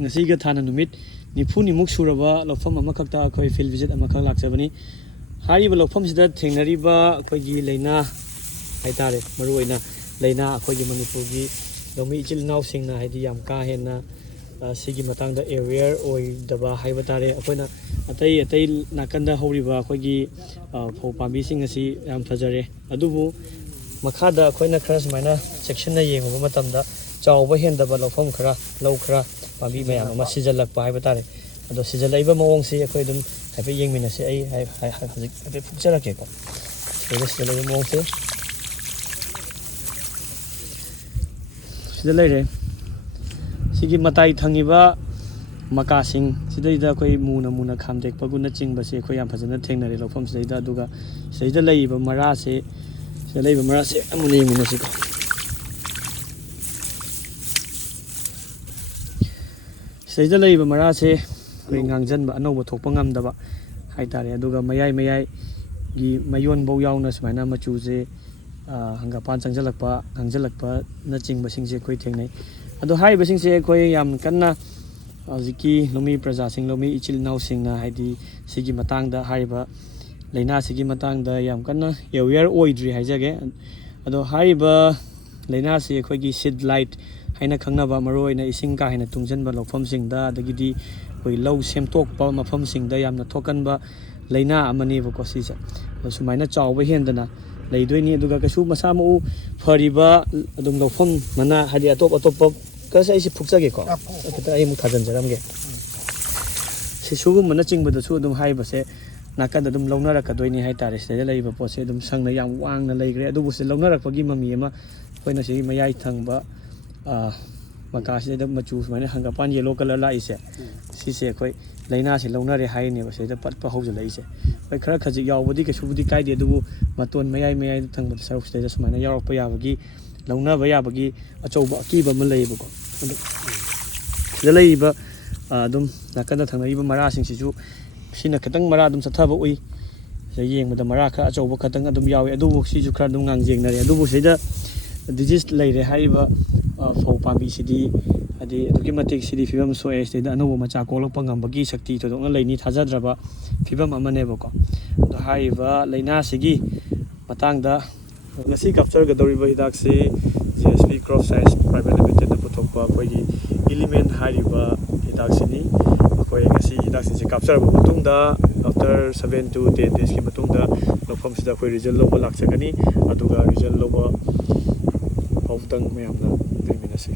ngasiga thana numit nifu nimuk suraba lofam amakakta akhoi field visit amakak lakjabani hariba lofam sida thengnariba akhoi leina haitare maru oina leina akhoi manipurgi lomi ichil naw singna haidi yam ka hena sigi matangda aware oi daba haiba tare akhoi atai nakanda horiba akhoi phau pambi sing asi yam fajare adubu makhada akhoi na khara sumaina section na yenguba matamda chawba hendaba lofam khara lau khara pambi mayam ama sijalakpa haiba tare ado sijalaiba mawongsi akhoi dum haibe yengminase ai hajik haibe phukjarake ko sijalaiba mawongse sida leire sigi matai thangiba makasing sidaida akhoi muna khamdek paguna chingbase akhoi yam phajana thengnare lofam sidaida aduga sidaida leiba marase sida leiba marase amune yengminase ko sidaida leiba marase akhoi ngangjanba anouba thokpa ngamdaba haitare aduga mayai gi mayon bau yauna sumaina machuje hangapan changjalakpa ngangjalakpa na chingba singse akhoi thengnai ado haiba singse akhoi yam kanna hojiki lomi praja sing lomi ichil naw singna haidi sigi matangda haiba leina sigi matangda yam kanna aware oidri haijage ado haiba leina si akhoi gi seed light haina khangnaba maroina ising ka haina tungjanba lofam singda adagidi akhoi low semtokpa mafam singda yamna thokanba leina amani bako sisa sumaina chawba hendana leidoini aduga kasu masa mu fariba adum lofam mana hadi atop kasa isi phukjage ko kita ai mu thajan jaramge si sugum mana chingbada su adum haibase nakada dum launara ka doini hai tare se leiba pose dum sangna yam wangna leigre adubu se launara pagi mami ama hoina se mayai thangba makasi da machu sumaina hangapan yellow color la ise si se khoi leina se launare hai ne base da patpa hojala ise bai khara khaji yawbudi ke subudi kaide adubu maton mayai thangba saruk se da sumaina yarakpa yabagi launa ba yabagi achouba akiba ma leiba ko sida leiba dum nakada thangnaiba mara sing sisu sina khatang mara dum sathaba ui se yengbada mara kha achouba khatang adum yawi adubu sisu khara dum ngangjengnare adubu sida disease leire haiba phau pambi sidi adi aduki matik sidi fibam soe sida anobo macha kolokpa ngambagi shakti todongna leini thajadraba fibam amane bako ado haiba leina sigi matangda ngasi capture gadoriba hidak se GSP Crop Science Private Limited na puthokpa akhoi element hariba hidak sini akhoi ngasi hidak se capture ba matungda after 7 to 10 days ki matungda lofam sida akhoi result loba lakchagani aduga result loba pautang mayamna payminase